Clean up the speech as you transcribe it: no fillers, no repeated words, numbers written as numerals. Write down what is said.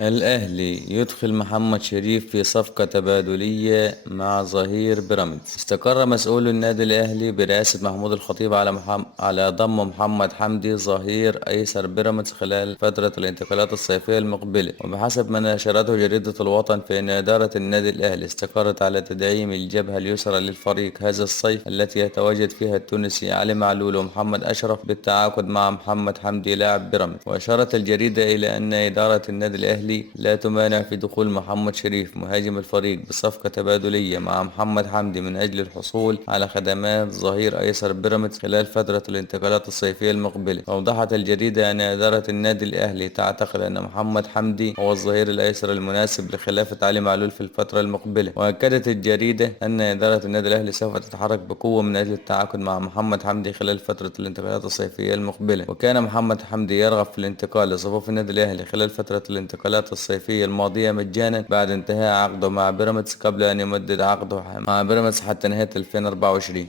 الأهلي يدخل محمد شريف في صفقة تبادلية مع ظهير بيراميدز. استقر مسؤول النادي الأهلي برئاسة محمود الخطيب على ضم محمد حمدي ظهير أيسر بيراميدز خلال فترة الانتقالات الصيفية المقبلة. وبحسب ما نشرته جريدة الوطن فإن إدارة النادي الأهلي استقرت على تدعيم الجبهة اليسرى للفريق هذا الصيف التي يتواجد فيها التونسي علي معلول ومحمد أشرف بالتعاقد مع محمد حمدي لاعب بيراميدز. وأشارت الجريدة إلى أن إدارة النادي الأهلي لا تمانع في دخول محمد شريف مهاجم الفريق بصفقة تبادلية مع محمد حمدي من أجل الحصول على خدمات ظهير أيسر بيراميدز خلال فترة الانتقالات الصيفية المقبلة. أوضحت الجريدة أن إدارة النادي الأهلي تعتقد أن محمد حمدي هو الظهير الأيسر المناسب لخلافة علي معلول في الفترة المقبلة. وأكدت الجريدة أن إدارة النادي الأهلي سوف تتحرك بقوة من أجل التعاقد مع محمد حمدي خلال فترة الانتقالات الصيفية المقبلة. وكان محمد حمدي يرغب في الانتقال لصفوف النادي الأهلي خلال فترة الانتقالات الصيفية الماضية مجانا بعد انتهاء عقده مع بيراميدز قبل أن يمدد عقده مع بيراميدز حتى نهاية 2024.